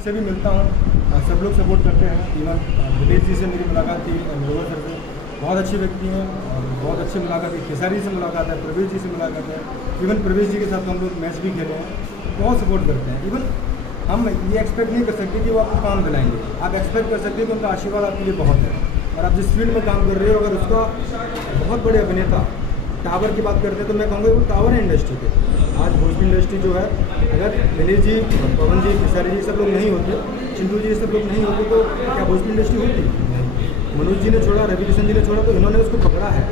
से भी मिलता हूँ, सब लोग सपोर्ट करते हैं। इवन दिनेश जी से मेरी मुलाकात थी, मनोहर सर से, बहुत अच्छे व्यक्ति हैं और बहुत अच्छी मुलाकात है। खेसारी से मुलाकात है, प्रवेश जी से मुलाकात है। इवन प्रवेश जी के साथ हम लोग मैच भी खेले हैं, बहुत सपोर्ट करते हैं। इवन हम ये एक्सपेक्ट नहीं कर सकते कि वो आपको काम दिलाएंगे, आप एक्सपेक्ट कर सकते हैं कि उनका आशीर्वाद आपके लिए बहुत है। और आप जिस फील्ड में काम कर रहे हो, अगर उसका बहुत बड़े अभिनेता टावर की बात करते हैं तो मैं कहूँगा वो टावर है इंडस्ट्री के। आज भोजपुरी इंडस्ट्री जो है, अगर दिनेश जी, पवन जी, खेसारी जी सब लोग नहीं होते, चिंटू जी सब लोग नहीं होते तो क्या भोजपुरी इंडस्ट्री होती? मनोज जी ने छोड़ा, रवि किशन जी ने छोड़ा, तो इन्होंने उसको पकड़ा है,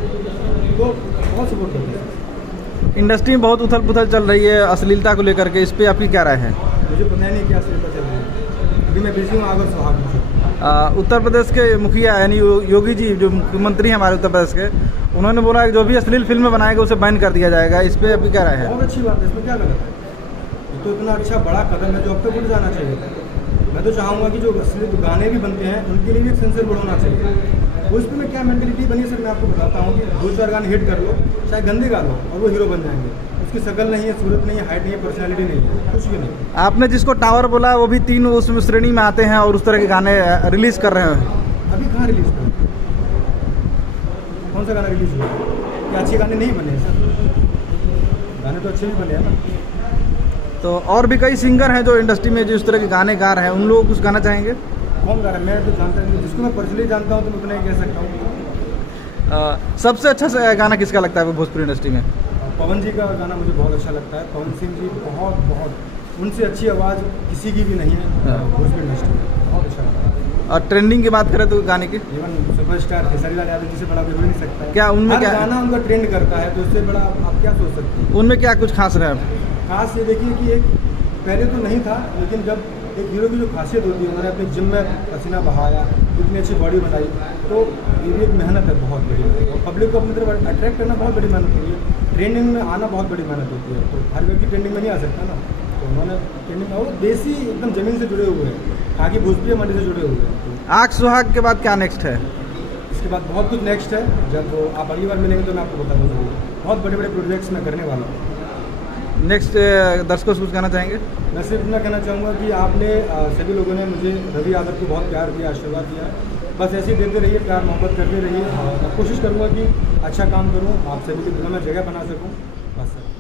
तो बहुत सपोर्ट करते हैं। इंडस्ट्री में बहुत उथल पुथल चल रही है अश्लीलता को लेकर के, इस पर आपकी क्या राय है? मुझे पता ही नहीं क्या अश्लीलता चल रही है, अभी मैं बिजी हूँ आगर सुहाग में। उत्तर प्रदेश के मुखिया यानी योगी जी जो मुख्यमंत्री हैं हमारे उत्तर प्रदेश के, उन्होंने बोला कि जो भी अश्लील फिल्म बनाएगा उसे बैन कर दिया जाएगा, इस पर आपकी क्या राय है? बहुत अच्छी बात है, इसमें क्या गलत है? ये तो इतना अच्छा बड़ा कदम है जो अब तक उठ जाना चाहिए। मैं तो चाहूँगा कि जो अश्लील गाने भी बनते हैं उनके लिए भी एक सेंसर बोर्ड होना चाहिए। उस पर में क्या मेंटलिटी बनी है सर, मैं आपको बताता हूँ कि 2-4 गाने हिट कर लो, चाहे गंदे गा लो, और वो हीरो बन जाएंगे। उसकी शकल नहीं है, सूरत नहीं है, हाइट नहीं है, पर्सनैलिटी नहीं है, कुछ भी नहीं। आपने जिसको टावर बोला वो भी 3 उस श्रेणी में आते हैं और उस तरह के गाने रिलीज़ कर रहे हैं। अभी कहाँ रिलीज कर, कौन सा गाना रिलीज हुआ? क्या अच्छे गाने नहीं बने हैं सर? गाने तो अच्छे भी बने हैं ना। तो और भी कई सिंगर हैं जो इंडस्ट्री में जो इस तरह के गाने गा रहे हैं, उन लोगों को कुछ गाना चाहेंगे? कौन गा रहा है मैं तो जानता नहीं, जिसको मैं पर्सनली जानता हूँ तो मैं उतना ही कह सकता हूँ। सबसे अच्छा गाना किसका लगता है भोजपुरी इंडस्ट्री में? पवन जी का गाना मुझे बहुत अच्छा लगता है। पवन सिंह जी बहुत उनसे अच्छी आवाज़ किसी की भी नहीं है भोजपुरी इंडस्ट्री में, बहुत अच्छा गाना है। और ट्रेंडिंग की बात करें तो गाने की, इवन सुपरस्टार खेसारी लाल यादव जी से बड़ा कोई हो नहीं सकता है। क्या उनमें क्या गाना उनका ट्रेंड करता है, तो उससे बड़ा आप क्या सोच सकते हैं? उनमें क्या कुछ खास रहा है? खास ये देखिए कि एक पहले तो नहीं था, लेकिन जब एक हीरो की जो खासियत होती है, उन्होंने अपने जिम में पसीना बहाया, इतनी अच्छी बॉडी बनाई, तो ये भी एक मेहनत है बहुत बड़ी, और पब्लिक को अपनी तरफ अट्रैक्ट करना बहुत बड़ी मेहनत होती है। ट्रेंडिंग में आना बहुत बड़ी मेहनत होती है, तो हर व्यक्ति ट्रेंडिंग में नहीं आ सकता ना। तो उन्होंने ट्रेंडिंग में, वो देसी एकदम ज़मीन से जुड़े हुए हैं, ताकि भोजपुरी मंडी से जुड़े हुए हैं। तो आग सुहाग के बाद क्या नेक्स्ट है? इसके बाद बहुत कुछ नेक्स्ट है। जब आप अगली बार मिलेंगे तो मैं आपको बता दूँगा, बहुत बड़े बड़े प्रोजेक्ट्स मैं करने वाला हूँ। नेक्स्ट दर्शकों से कुछ कहना चाहेंगे? मैं सिर्फ इतना कहना चाहूँगा कि आपने सभी लोगों ने मुझे रवि यादव को बहुत प्यार दिया, आशीर्वाद दिया, बस ऐसे ही देते रहिए, प्यार मोहब्बत करते रहिए। मैं कोशिश करूँगा कि अच्छा काम करूँ, आप सभी के दिलों में जगह बना सकूँ, बस सर।